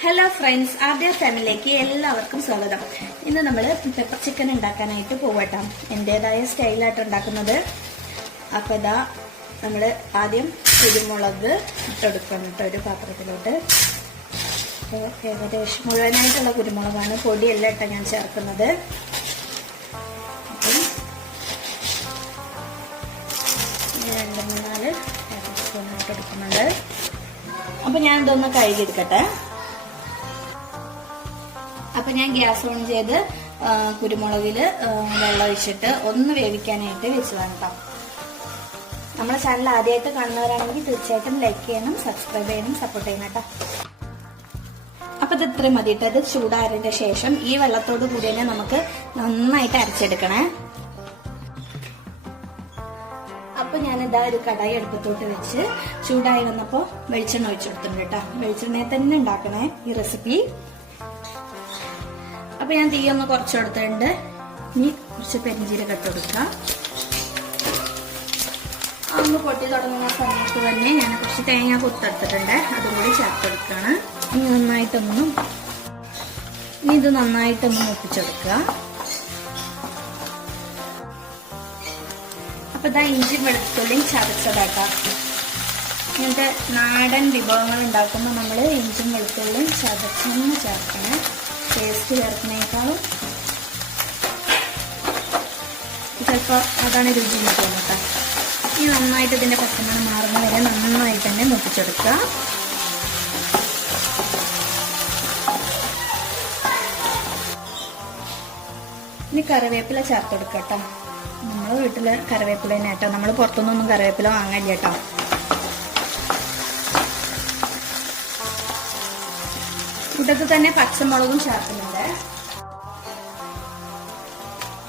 Hello friends, ആദ്യ ഫാമിലിയിലേക്ക് എല്ലാവർക്കും സ്വാഗതം. ഇന്ന് നമ്മൾ പെപ്പർ ചിക്കൻ ഉണ്ടാക്കാനായിട്ട് പോവട്ടോ. എൻ്റെതായ സ്റ്റൈലായിട്ട് ഉണ്ടാക്കുന്നത്. അപ്പോൾ ഇതാ നമ്മൾ ആദ്യം കുരുമുളക് ഇട്ടെടുക്കണം കേട്ടോ ഒരു പാത്രത്തിലോട്ട്. ഏകദേശം മുഴുവനായിട്ടുള്ള കുരുമുളകാണ്, പൊടിയല്ല കേട്ടോ ഞാൻ ചേർക്കുന്നത്. അപ്പം 2-4 ടേബിൾ സ്പൂൺ ഇട്ടെടുക്കുന്നുണ്ട്. അപ്പം ഞാൻ ഇതൊന്ന് കഴുകിയെടുക്കട്ടെ. അപ്പൊ ഞാൻ ഗ്യാസ് ഓൺ ചെയ്ത് കുരുമുളകിൽ വെള്ളം ഒഴിച്ചിട്ട് ഒന്ന് വേവിക്കാനായിട്ട് വെച്ചതാണ് കേട്ടോ. നമ്മുടെ ചാനൽ ആദ്യമായിട്ട് കാണുന്നവരാണെങ്കിൽ തീർച്ചയായിട്ടും ലൈക്ക് ചെയ്യണം, സബ്സ്ക്രൈബ് ചെയ്യണം, സപ്പോർട്ട് ചെയ്യണം കേട്ടോ. അപ്പൊ ഇത് ഇത്രയും മതി കേട്ടോ. ഇത് ചൂടായതിന്റെ ശേഷം ഈ വെള്ളത്തോട് കൂടി തന്നെ നമുക്ക് നന്നായിട്ട് അരച്ചെടുക്കണേ. അപ്പൊ ഞാനിതാ ഒരു കടായി അടുപ്പത്തോട്ട് വെച്ച് ചൂടായി വന്നപ്പോ വെളിച്ചെണ്ണ ഒഴിച്ചു കൊടുത്തിട്ടുണ്ട് കേട്ടോ. വെളിച്ചെണ്ണയെ തന്നെ ഉണ്ടാക്കണേ ഈ റെസിപ്പി. അപ്പൊ ഞാൻ തീ ഒന്ന് കുറച്ചെടുത്തിട്ടുണ്ട്. ഇനി കുറച്ച് പെരിഞ്ചീരകം ഇട്ട് കൊടുക്കാം. ഒന്ന് പൊട്ടി തുടങ്ങുന്ന സമയത്ത് തന്നെ ഞാൻ കുറച്ച് തേങ്ങ കൊത്തെടുത്തിട്ടുണ്ട്, അതും കൂടി ചേർത്തെടുക്കുകയാണ്. ഇനി ഇത് നന്നായിട്ടൊന്ന് മുപ്പിച്ചെടുക്കുക. അപ്പൊ ഇതാ ഇഞ്ചി വെളുത്തുള്ളിയും ചതച്ചതാക്കാം. ഇങ്ങനത്തെ നാടൻ വിഭവങ്ങൾ ഉണ്ടാക്കുമ്പോൾ നമ്മൾ ഇഞ്ചിയും വെളുത്തുള്ളിയും ചതച്ചൊന്ന് ചേർക്കണം. ടേസ്റ്റ് ചേർക്കുന്നേക്കാളും ചിലപ്പോൾ അതാണ് രുചി കിട്ടുന്നത് കേട്ടോ. ഇനി നന്നായിട്ട് ഇതിന്റെ പച്ചമണം മാറുന്ന വരെ നന്നായിട്ട് തന്നെ മുപ്പിച്ചെടുക്കുക. ഇനി കറിവേപ്പില ചേർത്തെടുക്കുക കേട്ടോ. നമ്മൾ വീട്ടില് കറിവേപ്പില തന്നെ കേട്ടോ, നമ്മൾ പുറത്തുനിന്നൊന്നും കറിവേപ്പില വാങ്ങില്ല കേട്ടോ. കൂട്ടത്തിൽ തന്നെ പച്ചമുളകും ചേർക്കുന്നുണ്ട്.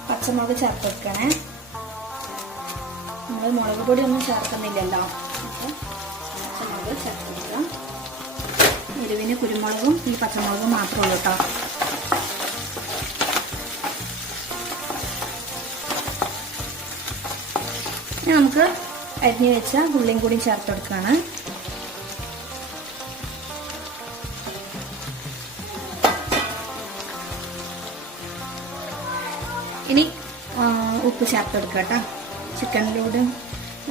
പച്ചമുളക് ചേർത്ത് വെക്കണേ. നമ്മൾ മുളക് പൊടി ഒന്നും ചേർക്കുന്നില്ലല്ലോ. അപ്പം പച്ചമുളക് ചേർത്ത് വെക്കാം. എരിവിന് കുരുമുളകും ഈ പച്ചമുളകും മാത്രമേ ഉള്ളൂ കേട്ടോ. ഇനി നമുക്ക് അരിഞ്ഞു വെച്ച ഉള്ളിയും കൂടി ചേർത്ത് കൊടുക്കുകയാണ്. ഇനി ഉപ്പ് ചേർത്തെടുക്കുക കേട്ടോ. ചിക്കനിലൂടെ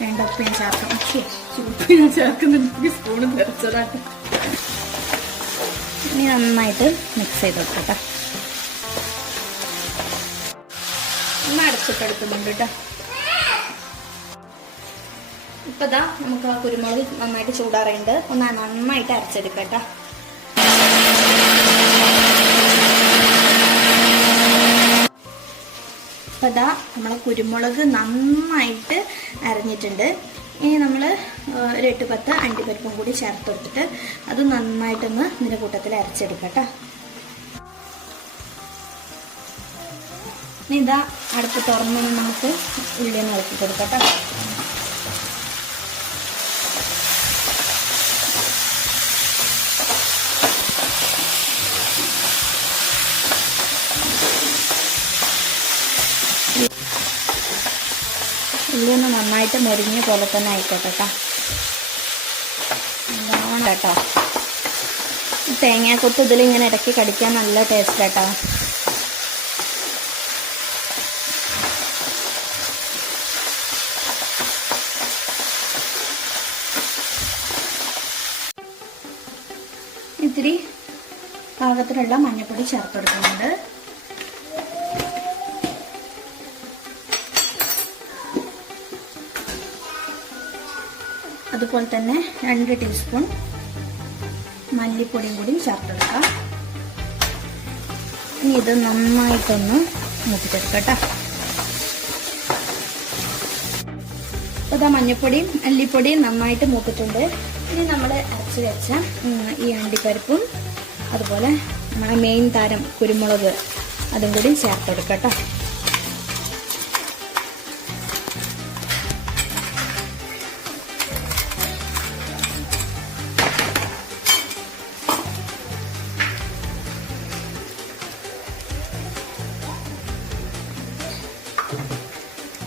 വേണ്ട ഉപ്പ് ഞാൻ ചേർക്കാം. ഉപ്പ് ഞാൻ ചേർക്കുന്നുണ്ടെങ്കിൽ സ്പൂണ് നിറച്ചതായിട്ട്. ഇനി നന്നായിട്ട് മിക്സ് ചെയ്ത് വെക്കട്ടെ. ഒന്ന് അടച്ചിട്ടെടുക്കുന്നുണ്ട് കേട്ടോ. ഇപ്പൊ ഇതാ നമുക്ക് ആ കുരുമുളക് നന്നായിട്ട് ചൂടാറുണ്ട്. ഒന്ന് നന്നായിട്ട് അരച്ചെടുക്കാം കേട്ടോ. അപ്പോൾ ഇതാ നമ്മളെ കുരുമുളക് നന്നായിട്ട് അരഞ്ഞിട്ടുണ്ട്. ഇനി നമ്മൾ ഒരു 8-10 അണ്ടിപ്പരിപ്പും കൂടി ചേർത്ത് കൊടുത്തിട്ട് അത് നന്നായിട്ടൊന്ന് ഇതിൻ്റെ കൂട്ടത്തിൽ അരച്ചെടുക്കട്ടോ. ഇനി ഇതാ അടുപ്പ് തുറന്ന് നമുക്ക് ഉള്ളിയൊന്ന് ഇളക്കി കൊടുക്കട്ടോ. ഉള്ളിയൊന്ന് നന്നായിട്ട് മുരിഞ്ഞ പോലെ തന്നെ ആയിക്കോട്ടെ കേട്ടോ. നല്ലോണം കേട്ടോ. തേങ്ങാക്കൊത്ത് ഇതിലിങ്ങനെ ഇടയ്ക്ക് കടിക്കാൻ നല്ല ടേസ്റ്റ് കേട്ടോ. ഇത്തിരി പാകത്തിനുള്ള മഞ്ഞൾപ്പൊടി ചേർത്ത് കൊടുക്കുന്നുണ്ട്. അതുപോലെ തന്നെ 2 ടീസ്പൂൺ മല്ലിപ്പൊടിയും കൂടി ചേർത്തെടുക്കാം. ഇനി ഇത് നന്നായിട്ടൊന്ന് മൂപ്പിച്ചെടുക്കാം കേട്ടോ. അപ്പോൾ ഇതാ മഞ്ഞൾപ്പൊടിയും മല്ലിപ്പൊടിയും നന്നായിട്ട് മൂപ്പിട്ടുണ്ട്. ഇനി നമ്മൾ അരച്ച് വെച്ച ഈ അണ്ടിപ്പരിപ്പും അതുപോലെ നമ്മളെ മെയിൻ താരം കുരുമുളക് അതും കൂടി ചേർത്തെടുക്കാം കേട്ടോ.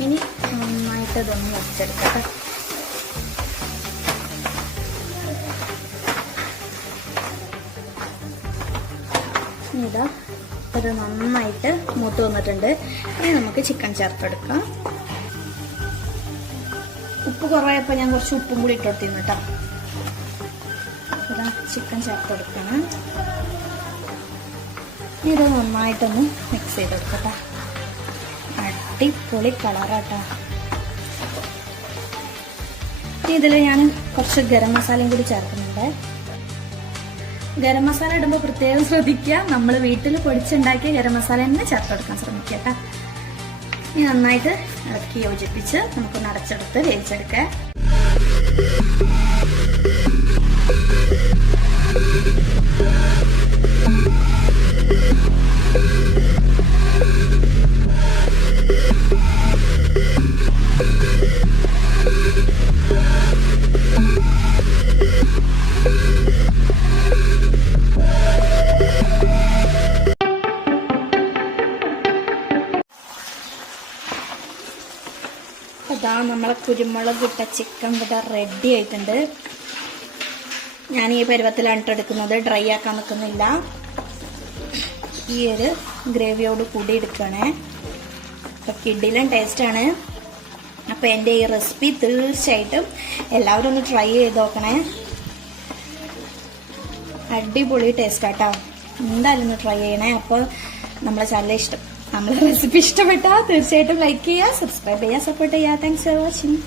ഇനി നന്നായിട്ട് ഇതൊന്ന് വച്ചെടുക്കട്ടെ. ഇതാ അത് നന്നായിട്ട് മൂത്ത് വന്നിട്ടുണ്ട്. ഇനി നമുക്ക് ചിക്കൻ ചേർത്തെടുക്കാം. ഉപ്പ് കുറവായപ്പോൾ ഞാൻ കുറച്ച് ഉപ്പും കൂടി ഇട്ടുകൊടുത്തിരുന്നു കേട്ടോ. ഇതാ ചിക്കൻ ചേർത്തെടുക്കണം. ഇത് നന്നായിട്ടൊന്ന് മിക്സ് ചെയ്തെടുക്കട്ടെ. അടിപൊളി കളറാട്ടോ. ഇതിൽ ഞാൻ കുറച്ച് ഗരം മസാലയും കൂടി ചേർക്കുന്നുണ്ട്. ഗരം മസാല ഇടുമ്പോൾ പ്രത്യേകം ശ്രദ്ധിക്കുക, നമ്മൾ വീട്ടിൽ പൊടിച്ചുണ്ടാക്കിയ ഗരം മസാല തന്നെ ചേർത്തെടുക്കാൻ ശ്രമിക്കുക കേട്ടോ. ഇനി നന്നായിട്ട് ഇളക്കി യോജിപ്പിച്ച് നമുക്കൊന്ന് അടച്ചെടുത്ത് വേവിച്ചെടുക്കാം. അതാ നമ്മളെ കുരുമുളക് ഇട്ട ചിക്കൻ ഇവിടെ റെഡി ആയിട്ടുണ്ട്. ഞാൻ ഈ പരുവത്തിലാണ് എടുക്കുന്നത്, ഡ്രൈ ആക്കാൻ നിൽക്കുന്നില്ല. ഈ ഒരു ഗ്രേവിയോട് കൂടി എടുക്കണേ. അപ്പം കിഡിലും ടേസ്റ്റാണ്. അപ്പം എൻ്റെ ഈ റെസിപ്പി തീർച്ചയായിട്ടും എല്ലാവരും ഒന്ന് ട്രൈ ചെയ്ത് നോക്കണേ. അടിപൊളി ടേസ്റ്റാട്ടോ. എന്തായാലും ഒന്ന് ട്രൈ ചെയ്യണേ. അപ്പോൾ നമ്മളെ ചാനൽ നമ്മളെ റെസിപ്പി ഇഷ്ടപ്പെട്ടാൽ തീർച്ചയായിട്ടും ലൈക്ക് ചെയ്യുക, സബ്സ്ക്രൈബ് ചെയ്യുക, സപ്പോർട്ട് ചെയ്യുക. Thanks for watching.